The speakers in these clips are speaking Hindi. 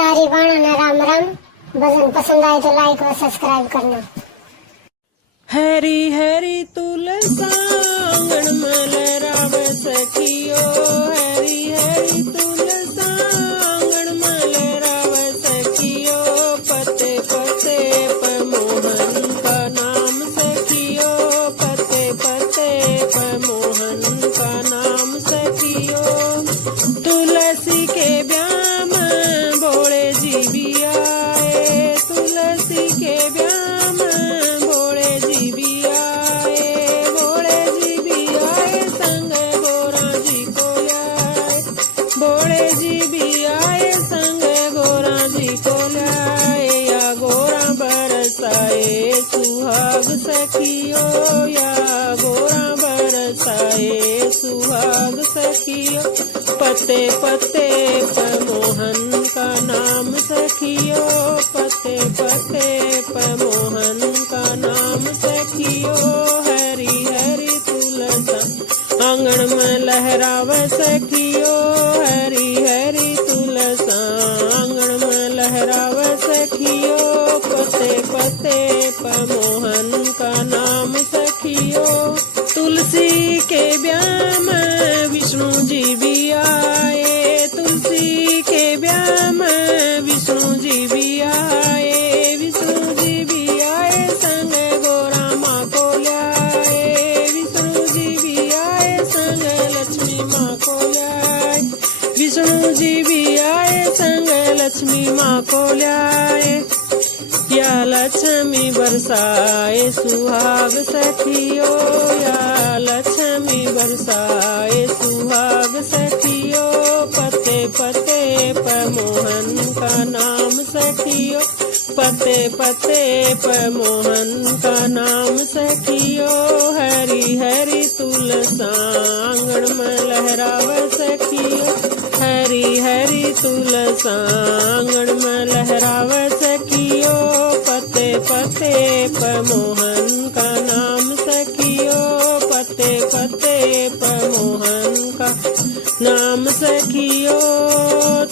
सारी बाणा ना राम राम। भजन पसंद आए तो लाइक और सब्सक्राइब करना। हरी हरी तुलसा आंगन में लहरावे सखियो, हरी हरी तुलसा आंगन में लहरावे सखियो। पते पते पे मोहन का नाम सखियो, पते पते पे मोहन का नाम सखियो। तुलसी के ब्याह में भोले जी भी आए, तुलसी के ब्याह में भोले जी भी आए, भोले जी भी आए संग गोरा जी को लाए, भोले जी भी आए संग गोरा जी को लाए। या गोरा बरसाए सुहाग सखियो, या गोरा बरसाए सुहाग सखियो। पते पते पर मोहन का नाम सखियो, पते पते पर मोहन का नाम सखियो। हरी हरी तुलसा आंगन में लहरावे सखियो, हरी हरी तुलसा आंगन में लहरावे सखियो। पते पते पर मोहन का नाम सखियो। तुलसी के ब्याह में विष्णु जी भी आए, तुलसी के ब्याह में विष्णु जी भी आए, विष्णु जी भी आए संग गोरा माँ को लाए, विष्णु जी भी आए संग लक्ष्मी माँ को लाए, विष्णु जी भी आए संग लक्ष्मी माँ को लाए। या लक्ष्मी बरसाए सुहाग सखियो, या लक्ष्मी बरसाए सुहाग सखियो। पते पते पर मोहन का नाम सखियो, पते पते पर मोहन का नाम सखियो। हरी हरी तुलसा आंगन में लहरावे सखियो, हरी हरी तुलसा आंगन में लहरावे सखियो। पते पते पर मोहन का नाम सखियो, पते पते पर मोहन का नाम सखियो।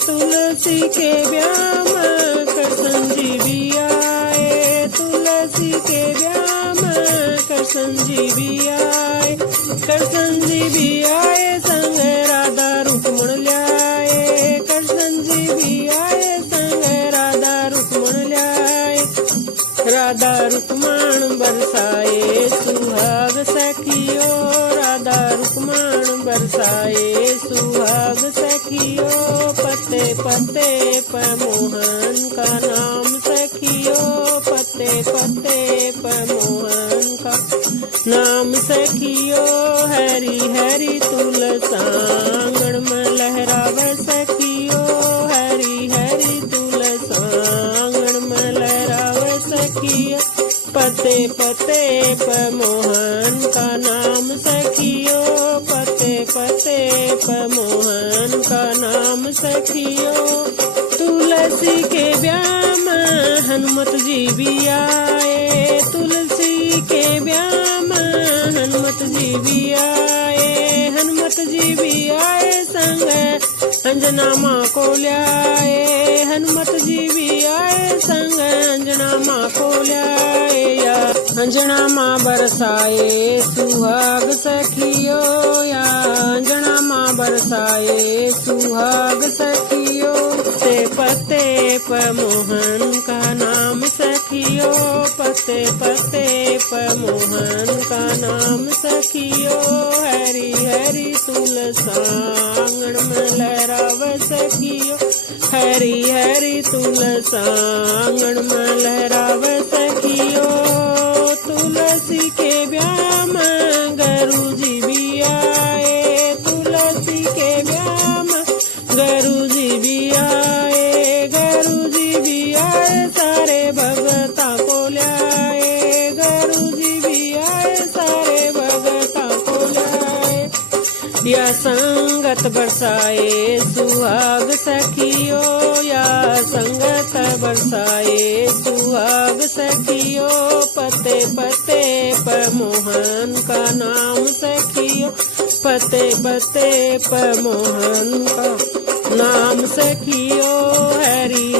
तुलसी के ब्याह में कृष्ण जी भी आए, तुलसी के ब्याह में कृष्ण जी भी आए, कृष्ण जी भी आए संग राधा रुक्मण लाए, कृष्ण जी भी आए संग राधा रुक्मण लाए। राधा रुक्मण बरसाए सुहाग सखियो, राधा रुक्मण बरसाए सुहाग सखियो। पते पते पर मोहन का नाम सखियो, पते पते पर मोहन का नाम सखियो। हरी हरी तुलसा आंगन में लहरावे सखियो, हरी हरी तुलसा आंगन में लहरावे सखियो। पते पते पर मोहन का नाम सखियो, पते पते पर मोहन का नाम सखियो। तुलसी के ब्याह में हनुमत जी भी आए, तुलसी के ब्याह में हनुमत जी भी आए, हनुमत जी भी आए संग अंजना माँ को लाए, हनुमत जी भी आए संग अंजना माँ को लाए। या अंजना माँ बरसाए सुहाग सखियो, या अंजना माँ बरसाए सुहाग सखियो। पते पते पर मोहन का नाम सखियो, पते पते पर मोहन का नाम सखियो। हरी हरी तुलसा आंगन में लहरावे सखियो, हरी हरी तुलसा आंगन में लहरावे सखियो। तुलसी के ब्याह में गुरु जी भी आए, तुलसी के ब्याह में गुरु जी भी आए, गुरु जी भी आए सारे भगता को लाए, गुरु जी भी आए सारे भगता को लाए। या संगत बरसाए सुहाग सखियो, या संगत बरसाए सुहाग सखियो। पते पते पर मोहन का नाम सखियो, पते पते पर मोहन का नाम सखियो। हरी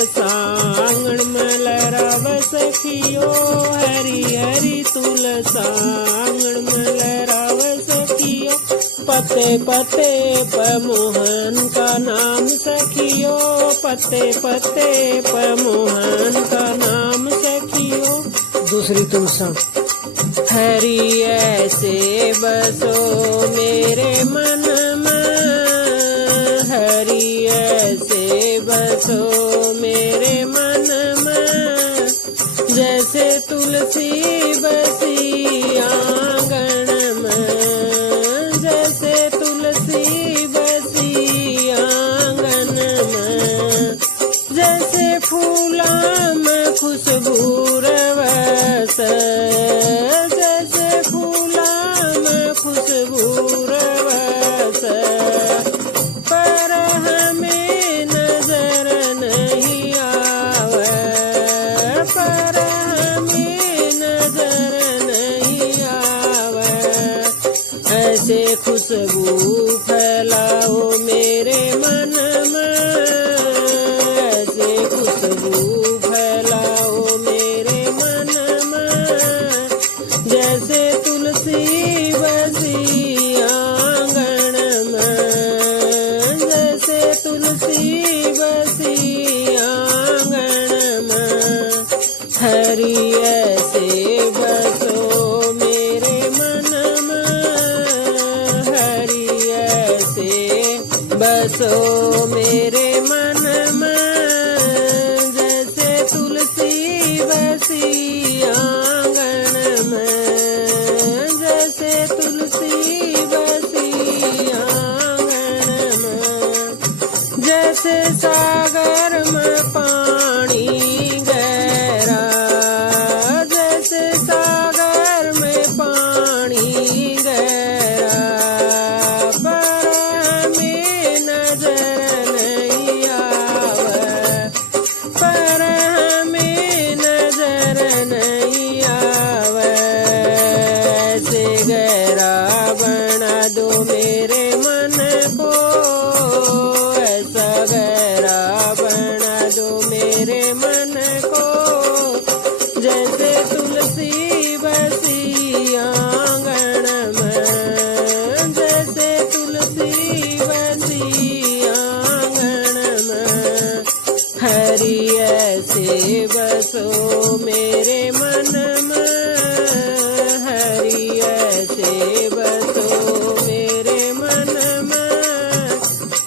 तुलसांगण में लहरावे सखियो, हरी हरी तुलसांगण में लहरावे सखियो। पते पते प मोहन का नाम सखियो, पते पते प मोहन का नाम सखियो। दूसरी तुलसा। हरि ऐसे बसो मेरे मन में, हरि ऐसे बसो मेरे मन में, जैसे तुलसी बसी आंगन में, जैसे तुलसी बसी आंगन में, जैसे फूला में खुशबू रवस, जैसे फूला में खुशबू रवस, पर हमें नजर नहीं आवे, पर हमें नजर नहीं आवे। ऐसे खुशबू फैलाओ मेरे मन में, ऐसे खुशबू फैलाओ मेरे मन में, जैसे तुलसी बसी आंगन में, जैसे तुलसी बसी आंगन में। हरि ऐसे बसो मेरे मन में, हरि ऐसे बसो मेरे मन में, जैसे तुलसी बसी आंगन में, जैसे तुलसी बसी आंगन में। जैसे सागर में पानी गहरा, जैसे सागर में पानी गहरा, पर हमें नजर नहीं आवे, पर हमें नजर नहीं आवे। ऐसे गहरा बना दो मेरे मन को, ऐसा गहरा बना दो मेरे मन को, जैसे तुलसी बसी आंगन में, जैसे तुलसी बसी आंगन में। हरि ऐसे बसो मेरे मन में, हरि ऐसे बसो मेरे मन में,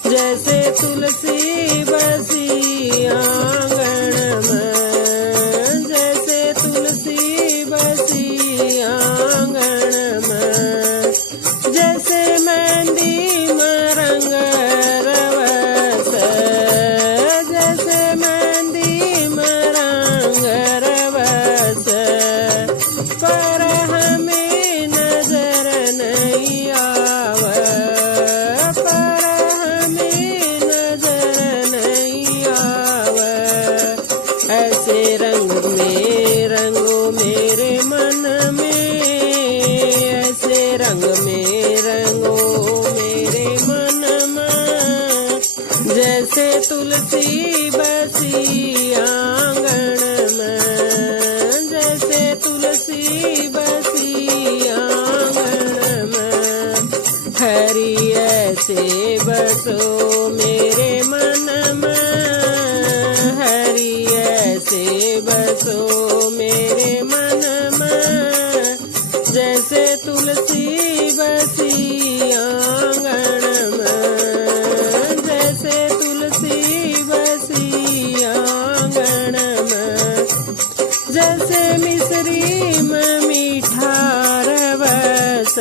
जैसे तुलसी बसी आंगन में, जैसे तुलसी बसी आंगन में। जैसे मेहंदी में रंग रवस, जैसे मेहंदी में रंग रवस, पर हमें नजर नहीं आवे, पर हमें नजर नहीं आवे। ऐसे रंग में रंगो मेरे मन में, ऐसे रंग में रंगो मेरे मन में, जैसे तुलसी बसी आंगन में, जैसे तुलसी बसी आंगन में। हरि ऐसे बसो मेरे मन में, हरि ऐसे बसो मेरे मन में, जैसे तुलसी बसी आंगन में, जैसे तुलसी बसी आंगन में। जैसे मिश्री में मीठा रवस,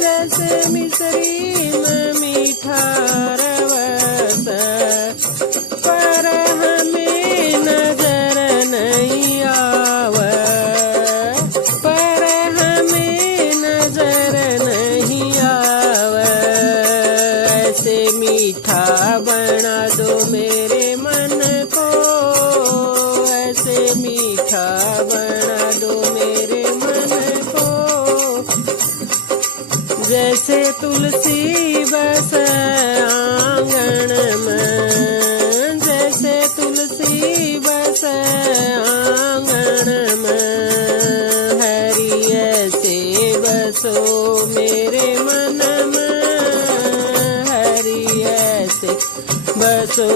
जैसे मिश्री में मीठा रवस, पर हमें नजर नहीं आवे, पर हमें नजर नहीं आवे। ऐसे मीठा बना दो मेरे मन को, ऐसे मीठा बना दो मेरे मन को, जैसे तुलसी बस आंगन में, जैसे तुलसी बसो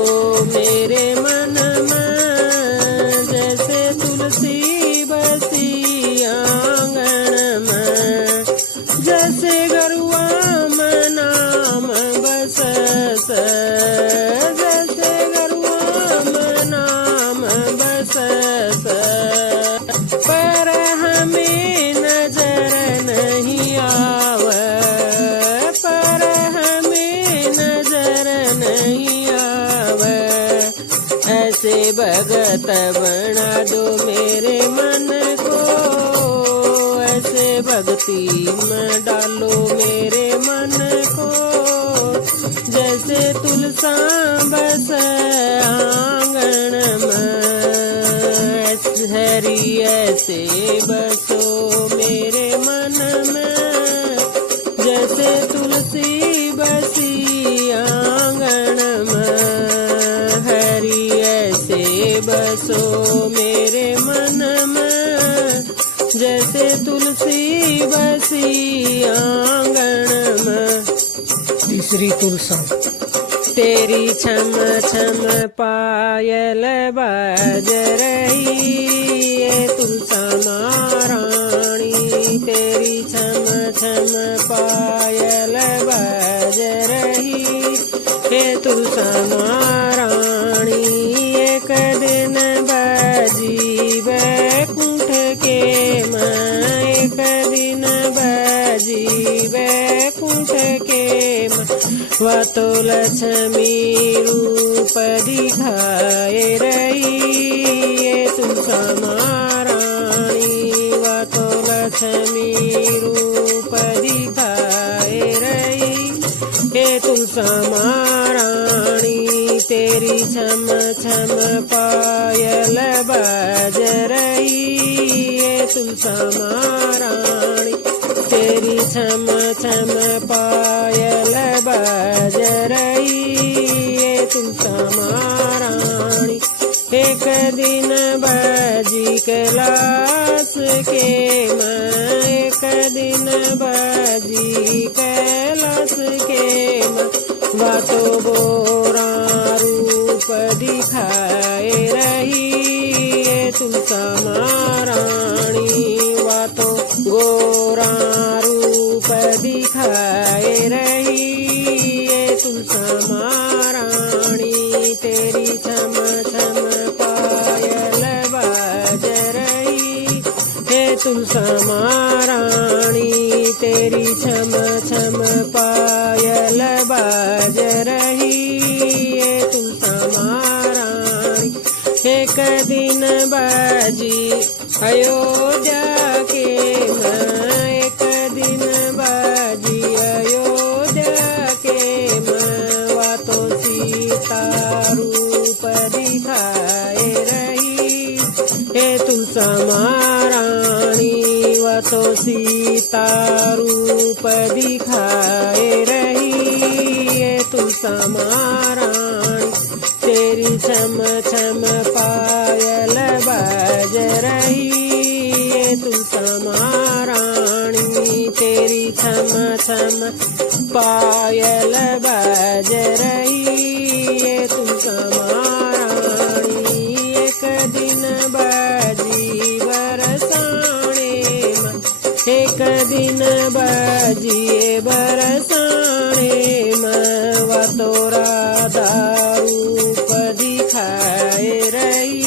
मेरे मन में जैसे तुलसी बसी आंगन में, जैसे गरुआ में नाम बसस, जैसे गरुआ में नाम बसस, पर हमें नजर नहीं आवे, पर हमें नजर नहीं आवे। ऐसे भगत बना दो मेरे मन को, ऐसे भक्ति में डालो मेरे मन को, जैसे तुलसा बस आंगन में। हरि ऐसे बसो मेरे मन में, जैसे तुलसी बसी आंगन में। हरि ऐसे बसो मेरे मन में, जैसे तुलसी बसी आंगन में। तीसरी तुलसा। तेरी छम छम पायल बाज रही, ये तुलसा महारानी। तेरी छम छम पायल बाज रही, ये तुलसा महारानी। एक दिन बाजी वैकुंठ के माँ, एक दिन बाजी वैकुंठ के माँ। वह तो लक्ष्मी रूप दिखाए रही, ये तुलसा महारानी। वह तो लक्ष्मी रूप दिखाए रही, ये तुलसा महारानी। तेरी छम छम पायल बाज रही, ये तुलसा महारानी। तेरी छम छम पायल बाज रही, ये तुलसा महारानी। एक दिन बाजी कैलाश के माँ, एक दिन बाजी कैलाश के माँ। वह तो गोरा रूप दिखाए रही, ये तुलसा महारानी। वह तो गोरा रूप दिखाए रही, ये तुलसा महारानी। तेरी छम छम पायल बाज रही, ये तुलसा महारानी। तेरी छम छम पायल बाज रही, ये तुलसा महारानी। एक दिन बाजी अयोध्या के माँ, एक दिन बाजी अयोध्या के माँ। वह तो सीता रूप दिखाए रही, ये तुलसा महारानी। वह तो सीता रूप दिखाए रही, ये तुलसा महारानी। तेरी छम छम पायल बाज रही, ये तुलसा महारानी। तेरी छम छम पायल बाज रही, ये तुलसा महारानी। एक दिन बाजी बरसाने माँ, एक दिन बाजी बरसाने माँ। वह तो राधा रूप दिखाए रही,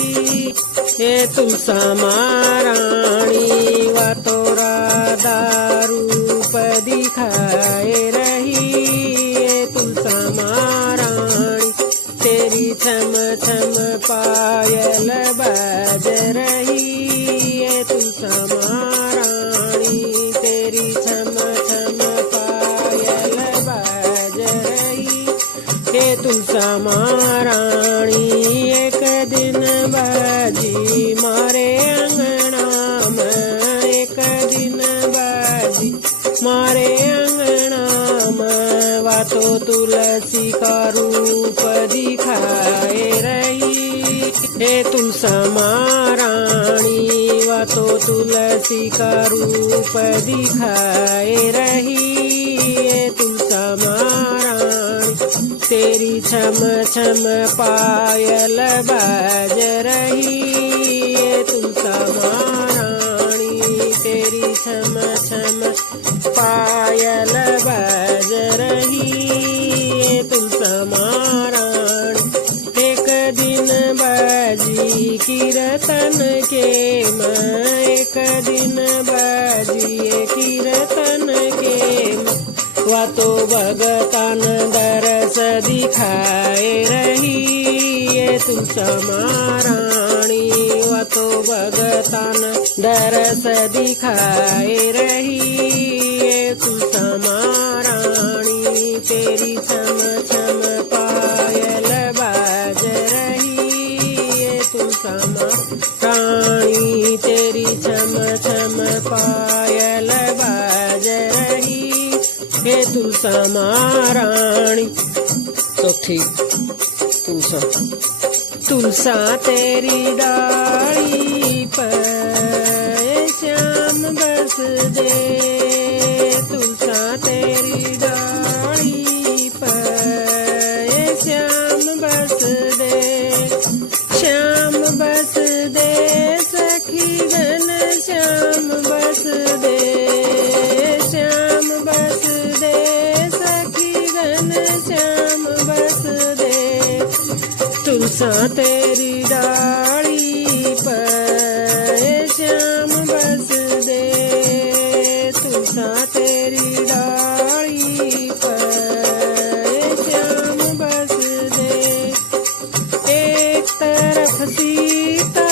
ये तुलसा महारानी। वह तो राधा रूप दिखाए रही, ये तुलसा महारानी। तेरी छम छम पायल बाज रही, ये तुलसा महारानी। तेरी छम छम पायल बाज रही, ये तुलसा महारानी। एक दिन बाजी मारे अंगना में, एक दिन बाजी मारे अंगना में। वह तो तुलसी का रूप दिखाए रही, ये तुलसा महारानी। वह तो तुलसी का रूप दिखाए रही, ये तुलसा महारानी। तेरी छम छम पायल बाज रही, ये तुलसा महारानी तेरी छम छम पायल बाज रही, ये तुलसा महारानी। एक दिन बाजी कीर्तन के माँ, एक दिन बाजी कीर्तन के माँ, वा तो भगतान दरस दिखाए रही, ये तुलसा महारानी। वा तो भगतान दरस दिखाए रही, ये तुलसा महारानी तेरी छम छम पायल बाज रही, ये तुलसा महारानी तेरी छम छम पायल बाज रही, हे तुलसा महारानी। चौथी तुलसा। तुलसा तेरी डाली पर श्याम बस दे, तुलसा तेरी डाली पर श्याम बस दे, श्याम बस दे सखी घन श्याम बस दे, श्याम बस दे सखी घन श्याम बस दे। तुलसा तेरी डाली पर श्याम बस दे, तुलसा तेरी डाली पर श्याम बस दे। एक तरफ सीता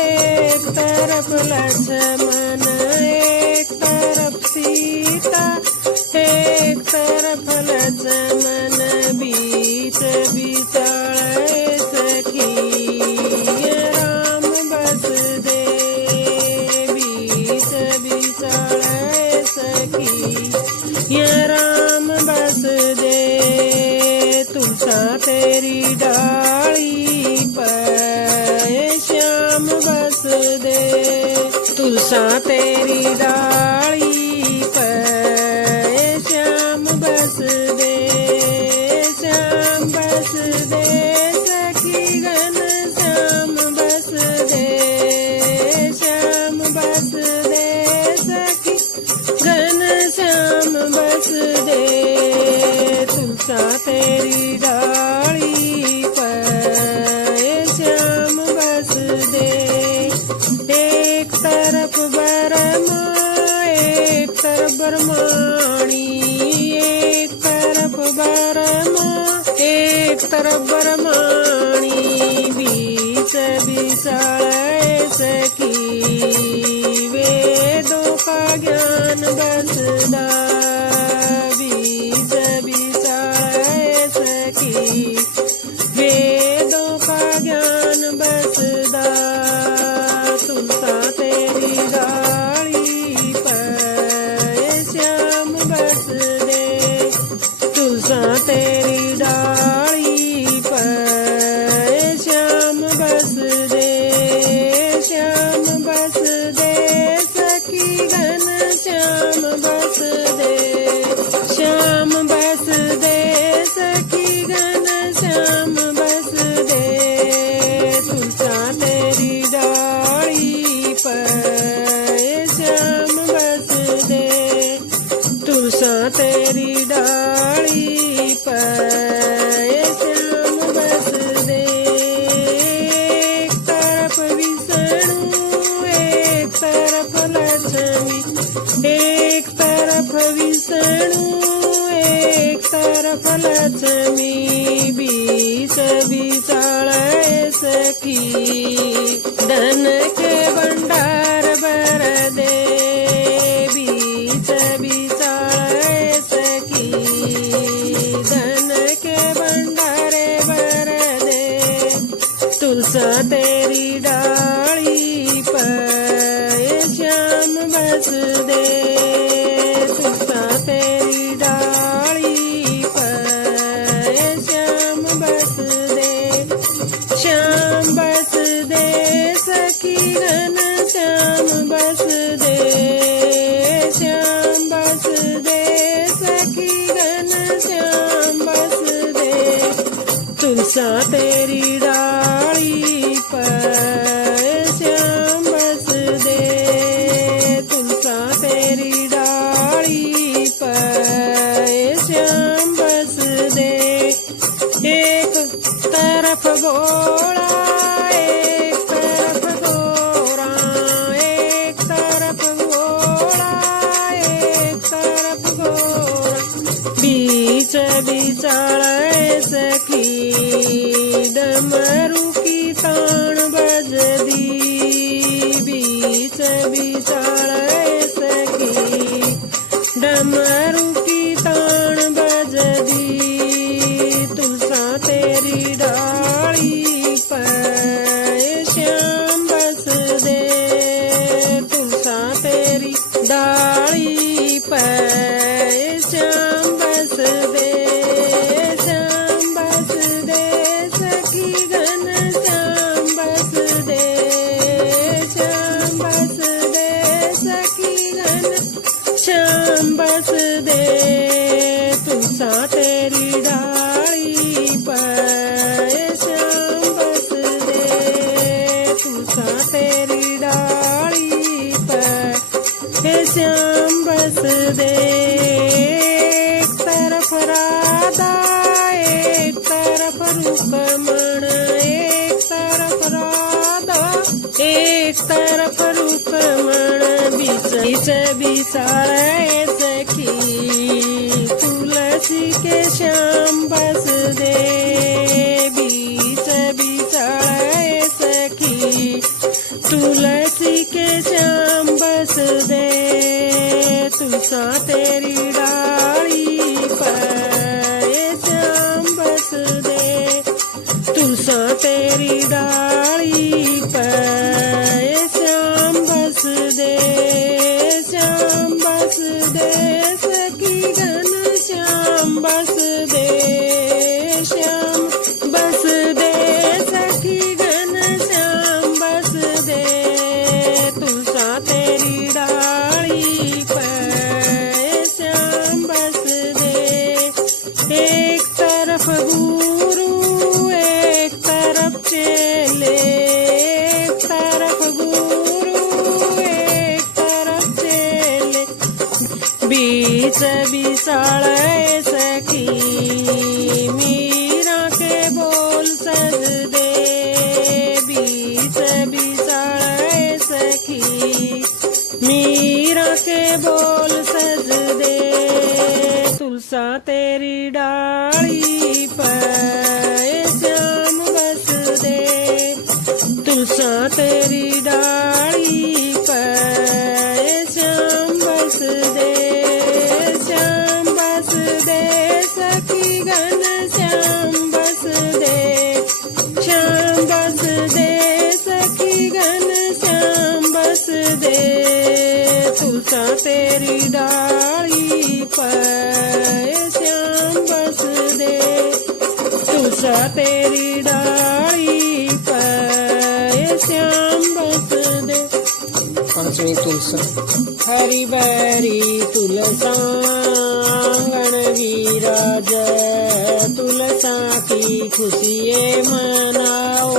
एक तरफ लक्ष्मण, एक तरफ सीता एक तरफ लक्ष्मण, बीच बिचाले सखी राम बस दे, बीच बिचाले सखी राम बस दे। तुलसा तेरी डाली पर श्याम बस दे, तुलसा तेरी डाली पर श्याम बस दे, श्याम बस दे सखी घन श्याम बस दे, श्याम बस दे सखी घन श्याम बस दे। तुलसा तेरी डाली पर श्याम बस दे। एक तरफ बरमा एक तरफ बरमाणी, एक तरफ बरमा एक तरफ बरमाणी, बीच बिसाए सखी वेदों का ज्ञान बसदा, बीच बिसाए सखी वेदों का ज्ञान बसदा। तुलसा तेरी डाली पर श्याम बस दे, तुलसा तेरी डाली पर श्याम बस दे, श्याम बस दे सखी घन श्याम बस दे, श्याम बस दे सखी घन श्याम बस दे। तुलसा तेरी डाली पर श्याम बस दे, तुलसा तेरी डाली पर श्याम बस दे। एक तरफ विष्णु एक तरफ लक्ष्मी, एक तरफ विष्णु एक तरफ लक्ष्मी, बीच बिचाले सखी धन के भंडार भर दे, बीच बिचाले सखी धन के भंडारे भर दे। तुलसा तेरी डाली पर श्याम बस दे, तुलसा तेरी डाली पर श्याम बस दे, श्याम बस दे सखी घन श्याम बस दे, श्याम बस दे सखी घन श्याम बस दे। तुलसा तेरी डाली पर श्याम बस दे, तुलसा तेरी डाली पर श्याम बस दे। एक तरफ गोला एक तरफ गोरा, एक तरफ गोला एक तरफ गोरा, बीच बिचाले सखी डमरू की तान बजदी, बीच बिचाले सखी डमरू की तान बजदी। तुलसा तेरी डाली पर श्याम बस दे, तुलसा तेरी डाली पर श्याम बस दे, श्याम बस दे सखी घन श्याम बस दे, श्याम बस दे सखी घन श्याम बस दे। तुलसा तेरी डाली पर श्याम बस दे, तुलसा तेरी डाली पर श्याम बस दे। एक तरफ राधा एक तरफ रुक्मण, एक तरफ राधा एक तरफ रुक्मण, बीच बिचाले सखी तुलसी के श्याम बस दे, बीच बिचाले सखी तुलसी के श्याम बस दे। तुलसा तेरी डाली पर श्याम बस दे, तुलसा तेरी डाली पर श्याम बस दे, श्याम बस दे सखी घन श्याम बस दे, श्याम बस दे सखी घन श्याम बस दे। तुलसा तेरी डाली पर श्याम बस दे। एक तरफ गुरु एक तरफ चेले, एक तरफ गुरु एक तरफ चेले, बीच बिचाले सखी मीरा के बोल सज दे, बीच बिचाले सखी मीरा के बोल सज दे। तुलसा तेरी डाली पर श्याम बस दे, तुलसा तेरी डाली पर श्याम बस दे, श्याम बस दे सखी घन श्याम बस दे, श्याम बस दे सखी घन श्याम बस दे। तुलसा तेरी डाली पर श्याम बस दे, तुलसा तेरी डाली पर श्याम बस दे। पांचवी तुलसा। हरि बैरी तुलसा गण विराज, तुलसा की खुशिये मनाओ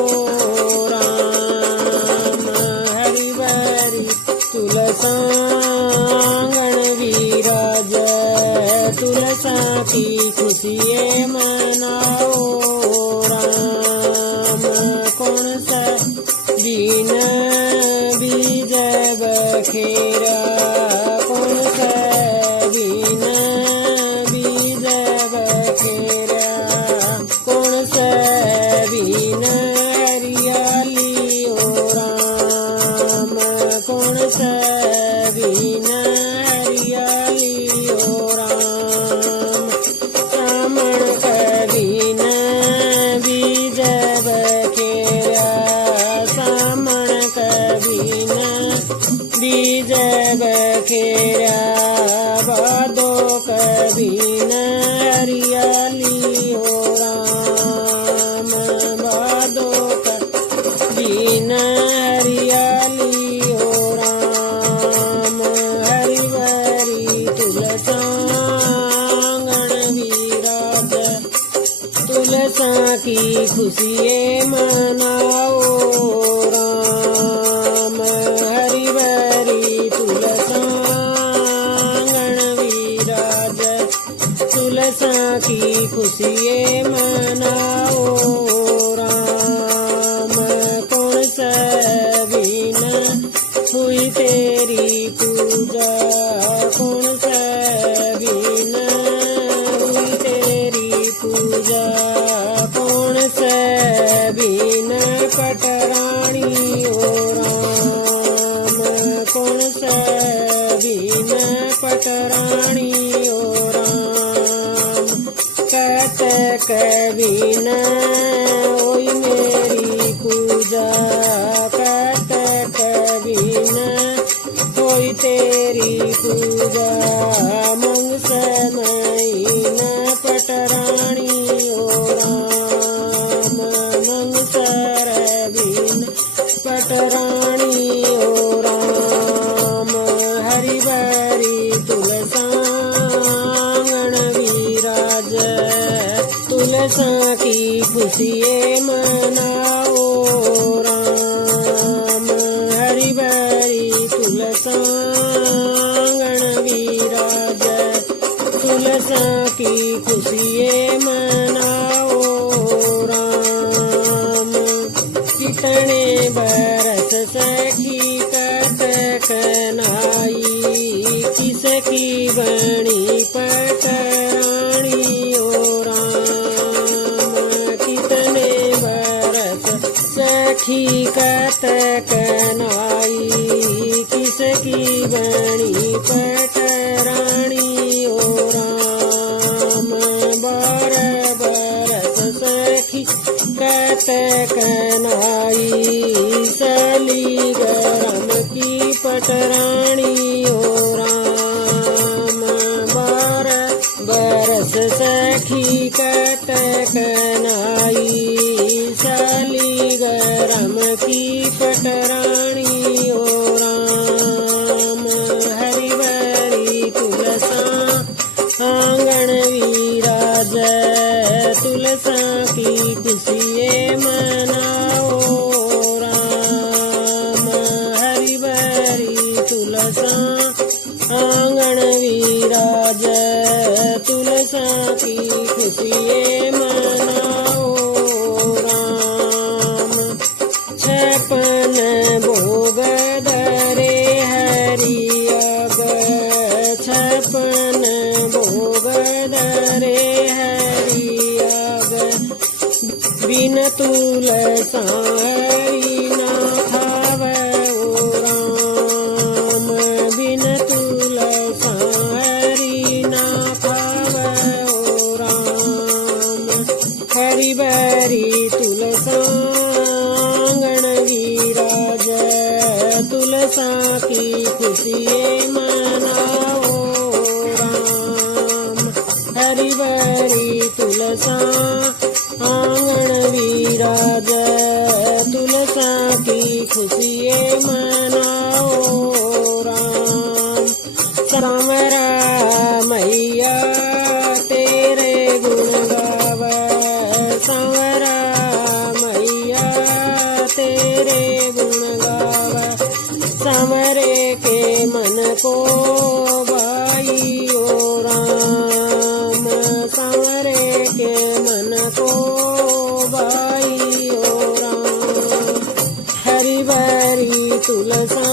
राम। हरि बैरी तुलसा गण विराज, तुलसा की खुशिये मनाओ राम। कौन सा दीन बीज बखेरा, कौन सा दीन बीज बखेरा, कौन सा दीन हरियाली ओ राम, कौन सा दीन हरियाली ओ राम। श्रावण का दीन बीज बखेरा, श्रावण का दीन बीज बखेरा, भादो का दीन हरियाली हो राम, भादो का दीन हरियाली हो राम। हरिवरी तुलसा गण विराज, तुलसा की खुशिये मनाओ राम। हरि बरी तुलसांगण विराज, तुलसा की खुशिये मनाओ राम। कौन सा बिन हुई तेरी पूजा, कौन सा बिन हुई तेरी पूजा। कौन सा बिन पटरानी ओ राम, कौन सा बिन पटरानी ओ राम। कतक बिन ओई मेरी पूजा, कतक बिन होई तेरी पूजा। मंग समयीन पटरानी ओ राम, मंग सर बिन पटरानी ओ राम। हरि बरी तुलसांगण विराज, तुलसा की खुशिये मनाओ राम। हरि बरी तुलसांगण विराज, तुलसा की खुशिये मनाओ राम। कितने बरस सखी कतक नाई, किसकी बणी पटरानी ओ राम। कितने बरस सखी कतक नाई, किसकी बणी पटरानी ओ राम। बार बरस सखी कतक नाई, सली गरम की पटरानी ओ राम। बार बरस सखी कतक नाई, सली गरम की पटरानी ओ राम। हरि बरी तुलसा आंगण विराज, तुलसा की खुशिये मनाओ राम। हरि बरी तुलसा आंगण विराज, तुलसा की खुशिये मनाओ राम। छपन भोग धरे हरियग, छपन भोग धरे हरियग। बिन तुलसा हरि न खावे ओ राम, बिन तुलसा हरि न खावे ओ राम। हरि बरी तुलसांगण विराज, तुलसा की खुशिये मनाओ राम। हरि बरी तुलसा आंगण विराज, तुलसा की खुशिये मनाओ राम। सामरा मैया तेरे गुण गावे, सामरा मैया तेरे गुण गावे। समरे के मन को भाई ओ राम, समरे के मन को भाई ओ राम। हरि बरी तुलसा